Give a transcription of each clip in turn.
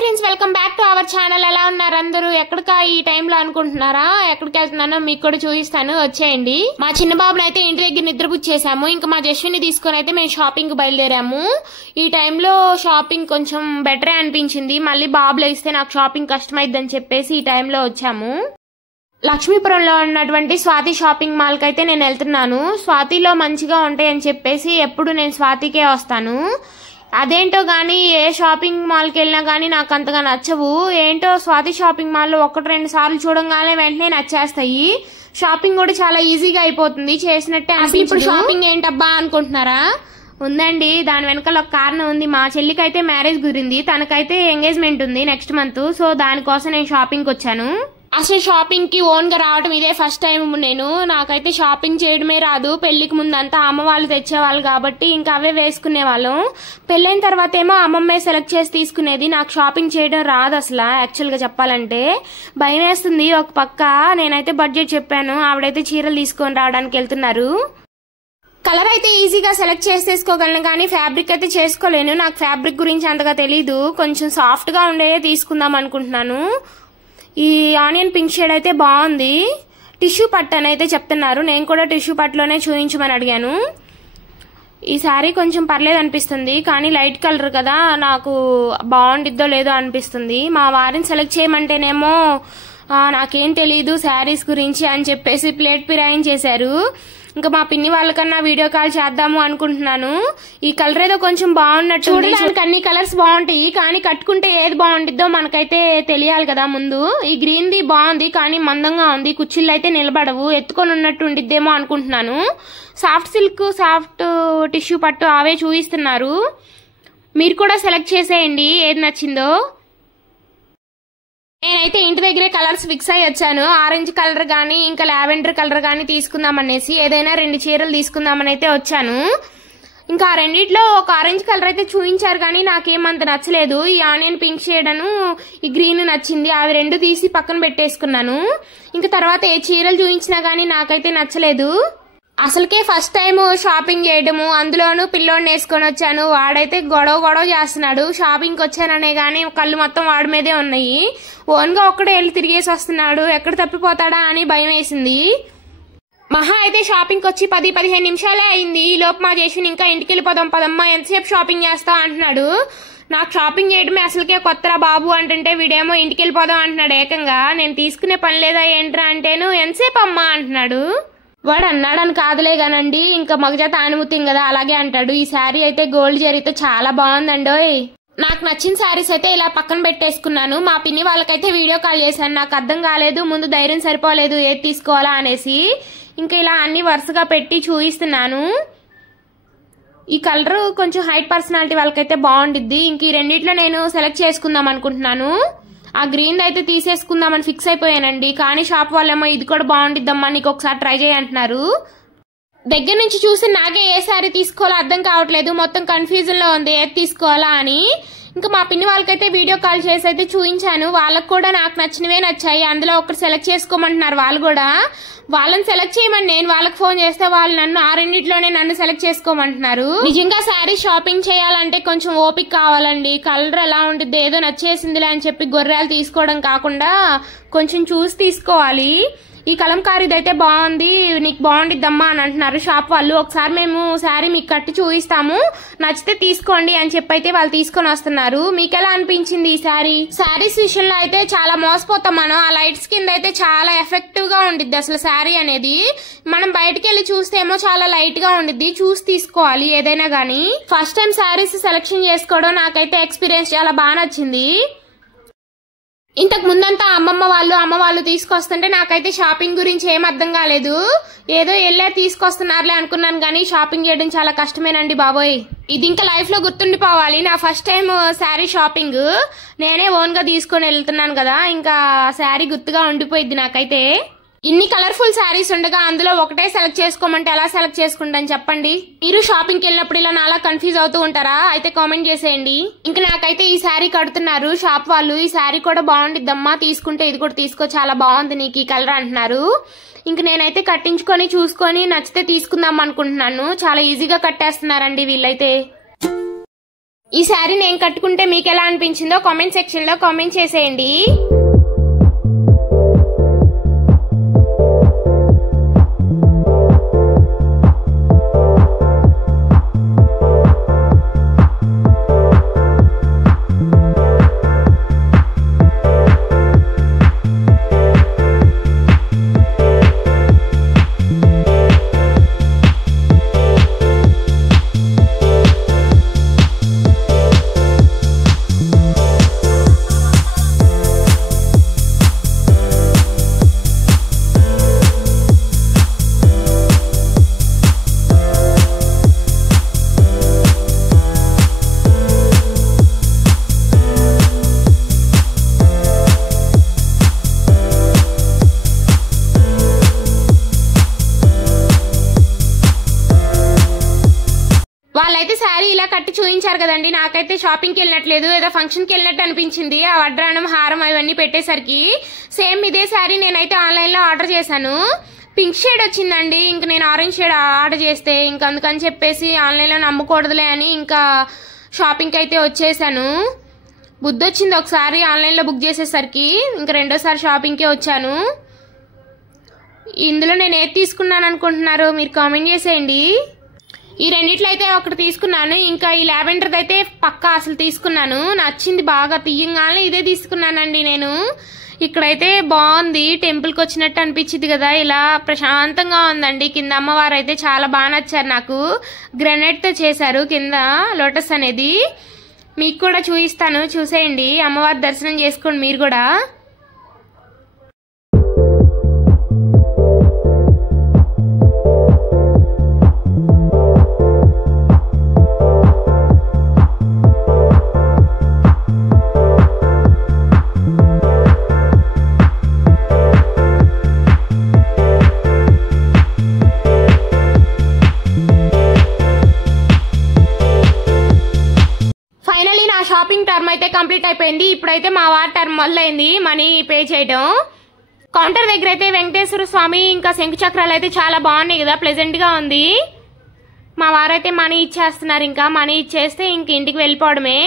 Friends welcome back to our channel. ఎలా ఉన్నారు అందరూ? ఎక్కడికా ఈ టైంలో అనుకుంటున్నారా? ఎక్కడికి వెళ్తున్నానో మీకు కూడా చూపిస్తాను, వచ్చేయండి. మా చిన్న బాబుని అయితే ఇంటి దగ్గర నిద్రపుచ్చేసాము. ఇంకా మా జస్విని తీసుకొని అయితే మేము షాపింగ్ బయలుదేరాము. ఈ టైంలో షాపింగ్ కొంచెం బెటరే అనిపించింది. మళ్ళీ బాబులో ఇస్తే నాకు షాపింగ్ కష్టమైద్దని చెప్పేసి ఈ టైంలో వచ్చాము. లక్ష్మీపురంలో ఉన్నటువంటి స్వాతి షాపింగ్ మాల్ కి అయితే నేను వెళ్తున్నాను. స్వాతిలో మంచిగా ఉంటాయని చెప్పేసి ఎప్పుడు నేను స్వాతికే వస్తాను. అదేంటో గానీ ఏ షాపింగ్ మాల్కి వెళ్ళినా గానీ నాకు అంతగా నచ్చవు. ఏంటో స్వాతి షాపింగ్ మాల్లో 1-2 సార్లు చూడంగానే వెంటనే నచ్చేస్తాయి. షాపింగ్ కూడా చాలా ఈజీగా అయిపోతుంది, చేసినట్టే. అసలు ఇప్పుడు షాపింగ్ ఏంటబ్బా అనుకుంటున్నారా? ఉందండి, దాని వెనకాల ఒక కారణం ఉంది. మా చెల్లికి అయితే మ్యారేజ్ కుదిరింది, తనకైతే ఎంగేజ్మెంట్ ఉంది నెక్స్ట్ మంత్. సో దానికోసం నేను షాపింగ్కి వచ్చాను. అసలు షాపింగ్ కి ఓన్ గా రావడం ఇదే ఫస్ట్ టైం. నాకైతే షాపింగ్ చేయడమే రాదు. పెళ్లికి ముందంతా అమ్మ వాళ్ళు తెచ్చేవాళ్ళు కాబట్టి ఇంకా అవే వేసుకునే వాళ్ళం. పెళ్ళైన తర్వాత ఏమో అమ్మమ్మే సెలెక్ట్ చేసి తీసుకునేది. నాకు షాపింగ్ చేయడం రాదు అసలు. యాక్చువల్ గా చెప్పాలంటే భయం వేస్తుంది ఒక పక్క. నేనైతే బడ్జెట్ చెప్పాను, ఆవిడైతే చీరలు తీసుకొని రావడానికి వెళ్తున్నారు. కలర్ అయితే ఈజీగా సెలెక్ట్ చేసేసుకోగలను కానీ ఫ్యాబ్రిక్ అయితే చేసుకోలేను. నాకు ఫ్యాబ్రిక్ గురించి అంతగా తెలీదు. కొంచెం సాఫ్ట్ గా ఉండే తీసుకుందాం అనుకుంటున్నాను. ఈ ఆనియన్ పింక్ షేడ్ అయితే బాగుంది. టిష్యూ పట్టు అని అయితే చెప్తున్నారు. నేను కూడా టిష్యూ పట్టులోనే చూపించమని అడిగాను. ఈ శారీ కొంచెం పర్లేదు అనిపిస్తుంది, కానీ లైట్ కలర్ కదా, నాకు బాగుండిద్దో లేదో అనిపిస్తుంది. మా వారిని సెలెక్ట్ చేయమంటేనేమో నాకేం తెలీదు శారీస్ గురించి అని చెప్పేసి ప్లేట్ పిరాయించేశారు. ఇంకా మా పిన్ని వాళ్ళకన్నా వీడియో కాల్ చేద్దాము అనుకుంటున్నాను. ఈ కలర్ ఏదో కొంచెం బాగున్నట్టు. చూడడానికి అన్ని కలర్స్ బాగుంటాయి, కానీ కట్టుకుంటే ఏది బాగుండిద్దో మనకైతే తెలియాలి కదా ముందు. ఈ గ్రీన్ ది బాగుంది, కానీ మందంగా ఉంది. కుచ్చిళ్ళు అయితే నిలబడవు, ఎత్తుకొని ఉన్నట్టు ఉండిద్దేమో అనుకుంటున్నాను. సాఫ్ట్ సిల్క్, సాఫ్ట్ టిష్యూ పట్టు అవే చూపిస్తున్నారు. మీరు కూడా సెలెక్ట్ చేసేయండి ఏది నచ్చిందో. నేనైతే ఇంటి దగ్గరే కలర్స్ ఫిక్స్ అయ్యి వచ్చాను. ఆరెంజ్ కలర్ గానీ ఇంకా లావెండర్ కలర్ గానీ తీసుకుందామనేసి, ఏదైనా 2 చీరలు తీసుకుందామని అయితే వచ్చాను. ఇంకా ఆ రెండిట్లో ఒక ఆరెంజ్ కలర్ అయితే చూపించారు కానీ నాకేమంత నచ్చలేదు. ఈ ఆనియన్ పింక్ షేడ్ అను ఈ గ్రీన్ నచ్చింది. అవి 2 తీసి పక్కన పెట్టేసుకున్నాను. ఇంకా తర్వాత ఏ చీరలు చూపించినా గానీ నాకైతే నచ్చలేదు. అసలుకే ఫస్ట్ టైం షాపింగ్ చేయడము, అందులోనూ పిల్లోడిని వేసుకొని వచ్చాను. వాడైతే గొడవ చేస్తున్నాడు. షాపింగ్కి వచ్చాననే గానీ కళ్ళు మొత్తం వాడి మీదే ఉన్నాయి. ఓన్ గా ఒక్కడే వెళ్ళి తిరిగేసి వస్తున్నాడు. ఎక్కడ తప్పిపోతాడా అని భయం వేసింది. మహా అయితే షాపింగ్కి వచ్చి 10-15 నిమిషాలే అయింది. ఈ లోపు మా జేషుని ఇంకా ఇంటికి వెళ్ళిపోదాం పదమ్మా, ఎంతసేపు షాపింగ్ చేస్తా అంటున్నాడు. నాకు షాపింగ్ చేయడమే అసలుకే కొత్తరా బాబు అంటుంటే వీడేమో ఇంటికి వెళ్ళిపోదాం అంటున్నాడు ఏకంగా. నేను తీసుకునే పని లేదా ఏంట్రా అంటేను ఎంతసేపు అమ్మా అంటున్నాడు. వాడు అన్నాడని కాదులే గానండి, ఇంకా మగజాత ఆనుమూతిం కదా, అలాగే అంటాడు. ఈ శారీ అయితే గోల్డ్ జరీతో చాలా బాగుందండోయ్. నాకు నచ్చిన శారీస్ అయితే ఇలా పక్కన పెట్టేసుకున్నాను. మా పిన్ని వాళ్ళకైతే వీడియో కాల్ చేశాను. నాకు అర్థం కాలేదు, ముందు ధైర్యం సరిపోలేదు ఏది తీసుకోవాలా అనేసి. ఇంకా ఇలా అన్ని వరుసగా పెట్టి చూపిస్తున్నాను. ఈ కలర్ కొంచెం హైట్ పర్సనాలిటీ వాళ్ళకైతే బాగుండిద్ది. ఇంక ఈ రెండిట్లో నేను సెలెక్ట్ చేసుకుందాం అనుకుంటున్నాను. ఆ గ్రీన్ అయితే తీసేసుకుందామని ఫిక్స్ అయిపోయానండి. కానీ షాప్ వాళ్ళేమో ఇది కూడా బాగుండిద్దమ్మా, నీకు ఒకసారి ట్రై చేయంటున్నారు. దగ్గర నుంచి చూసి నాకే ఏ శారీ తీసుకోవాలో అర్థం కావట్లేదు. మొత్తం కన్ఫ్యూజన్ లో ఉంది ఏది తీసుకోవాలా అని. ఇంకా మా పిన్ని వాళ్ళకైతే వీడియో కాల్ చేసి అయితే చూపించాను. వాళ్ళకు కూడా నాకు నచ్చినవే నచ్చాయి. అందులో ఒకటి సెలెక్ట్ చేసుకోమంటున్నారు వాళ్ళు కూడా. వాళ్ళని సెలెక్ట్ చేయమని నేను వాళ్ళకి ఫోన్ చేస్తే వాళ్ళు నన్ను ఆ రెండిట్లోనే నన్ను సెలెక్ట్ చేసుకోమంటున్నారు. నిజంగా శారీ షాపింగ్ చేయాలంటే కొంచెం ఓపిక కావాలండి. కలర్ ఎలా ఉంటుంది ఏదో నచ్చేసిందిలే అని చెప్పి గొర్రెలు తీసుకోవడం కాకుండా కొంచెం చూసి తీసుకోవాలి. ఈ కలంకారీది అయితే బాగుంది, నీకు బాగుండిద్దమ్మా అని అంటున్నారు షాప్ వాళ్ళు. ఒకసారి మేము శారీ మీకు కట్టి చూపిస్తాము, నచ్చితే తీసుకోండి అని చెప్పి అయితే వాళ్ళు తీసుకొని వస్తున్నారు. మీకు ఎలా అనిపించింది ఈ శారీ? శారీస్ విషయంలో అయితే చాలా మోసపోతాం మనం. ఆ లైట్స్ కింద అయితే చాలా ఎఫెక్టివ్ గా ఉండిద్ది అసలు శారీ అనేది. మనం బయటకు వెళ్ళి చూస్తేమో చాలా లైట్ గా ఉండిద్ది. చూసి తీసుకోవాలి ఏదైనా గానీ. ఫస్ట్ టైం శారీస్ సెలెక్షన్ చేసుకోవడం నాకైతే ఎక్స్పీరియన్స్ చాలా బాగా నచ్చింది. ఇంతకు ముందంతా అమ్మ వాళ్ళు తీసుకొస్తుంటే నాకైతే షాపింగ్ గురించి ఏం అర్థం కాలేదు. ఏదో వెళ్ళే తీసుకొస్తున్నారులే అనుకున్నాను కానీ షాపింగ్ చేయడం చాలా కష్టమేనండి బాబోయ్. ఇది ఇంకా లైఫ్ లో గుర్తుండిపోవాలి. నా ఫస్ట్ టైం శారీ షాపింగ్ నేనే ఓన్ గా తీసుకొని వెళ్తున్నాను కదా, ఇంకా శారీ గుర్తుగా ఉండిపోయింది నాకైతే. ఇన్ని కలర్ఫుల్ శారీస్ ఉండగా అందులో ఒకటే సెలెక్ట్ చేసుకోమంటే ఎలా సెలెక్ట్ చేసుకుంటాను చెప్పండి? మీరు షాపింగ్కి వెళ్ళినప్పుడు ఇలా నాలా కన్ఫ్యూజ్ అవుతూ ఉంటారా? అయితే కామెంట్ చేసేయండి. ఇంకా నాకైతే ఈ శారీ కడుతున్నారు షాప్ వాళ్ళు. ఈ శారీ కూడా బాగుండిద్దమ్మా, తీసుకుంటే ఇది కూడా తీసుకో, చాలా బాగుంది నీకు ఈ కలర్ అంటున్నారు. ఇంక నేనైతే కట్టించుకొని చూసుకొని నచ్చితే తీసుకుందాం అనుకుంటున్నాను. చాలా ఈజీగా కట్టేస్తున్నారండి వీళ్ళైతే. ఈ శారీ నేను కట్టుకుంటే మీకు ఎలా అనిపించిందో కామెంట్ సెక్షన్ లో కామెంట్ చేసేయండి. వాళ్ళైతే శారీ ఇలా కట్టి చూపించారు కదండి, నాకైతే షాపింగ్కి వెళ్ళినట్లేదు, ఏదో ఫంక్షన్కి వెళ్ళినట్టు అనిపించింది. ఆ వడ్రాణం హారం అవన్నీ పెట్టేసరికి సేమ్ ఇదే శారీ నేనైతే ఆన్లైన్లో ఆర్డర్ చేశాను. పింక్ షేడ్ వచ్చిందండి. ఇంక నేను ఆరెంజ్ షేడ్ ఆర్డర్ చేస్తే ఇంక అందుకని చెప్పేసి ఆన్లైన్లో నమ్ముకూడదులే అని ఇంకా షాపింగ్కి అయితే వచ్చేసాను. బుద్ధి వచ్చింది ఒకసారి ఆన్లైన్లో బుక్ చేసేసరికి, ఇంక రెండోసారి షాపింగ్కే వచ్చాను. ఇందులో నేను ఏది తీసుకున్నాను అనుకుంటున్నారు మీరు కామెంట్ చేసేయండి. ఈ రెండిట్లో అయితే ఒకటి తీసుకున్నాను, ఇంకా ఈ లావెండర్ అయితే పక్కా అసలు తీసుకున్నాను. నచ్చింది బాగా, తీయంగానే ఇదే తీసుకున్నానండి నేను. ఇక్కడైతే బాగుంది, టెంపుల్కి వచ్చినట్టు అనిపించింది కదా, ఇలా ప్రశాంతంగా ఉందండి. కింద అమ్మవారు అయితే చాలా బాగా నచ్చారు నాకు. గ్రానైట్తో చేశారు కింద లోటస్ అనేది. మీకు కూడా చూపిస్తాను, చూసేయండి. అమ్మవారి దర్శనం చేసుకోండి మీరు కూడా. షాపింగ్ టర్మ్ అయితే కంప్లీట్ అయిపోయింది. ఇప్పుడైతే మా వారి టర్మ్ మొదలైంది మనీ పే చేయడం. కౌంటర్ దగ్గర అయితే వెంకటేశ్వర స్వామి ఇంకా శంకు చక్రాలు అయితే చాలా బాగున్నాయి కదా, ప్లెజెంట్ గా ఉంది. మా వారైతే మనీ ఇచ్చేస్తున్నారు. ఇంకా మనీ ఇచ్చేస్తే ఇంక ఇంటికి వెళ్ళిపోవడమే.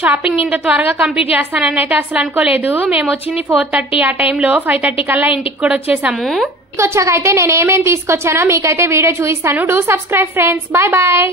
షాపింగ్ ఇంత త్వరగా కంప్లీట్ చేస్తానని అయితే అసలు అనుకోలేదు. మేము వచ్చింది 4:30 ఆ టైంలో, 5:30 కల్లా ఇంటికి కూడా వచ్చేసాము. ఇంటికి వచ్చాక అయితే నేను ఏమేమి తీసుకొచ్చానో మీకైతే వీడియో చూపిస్తాను. Do subscribe friends. Bye bye.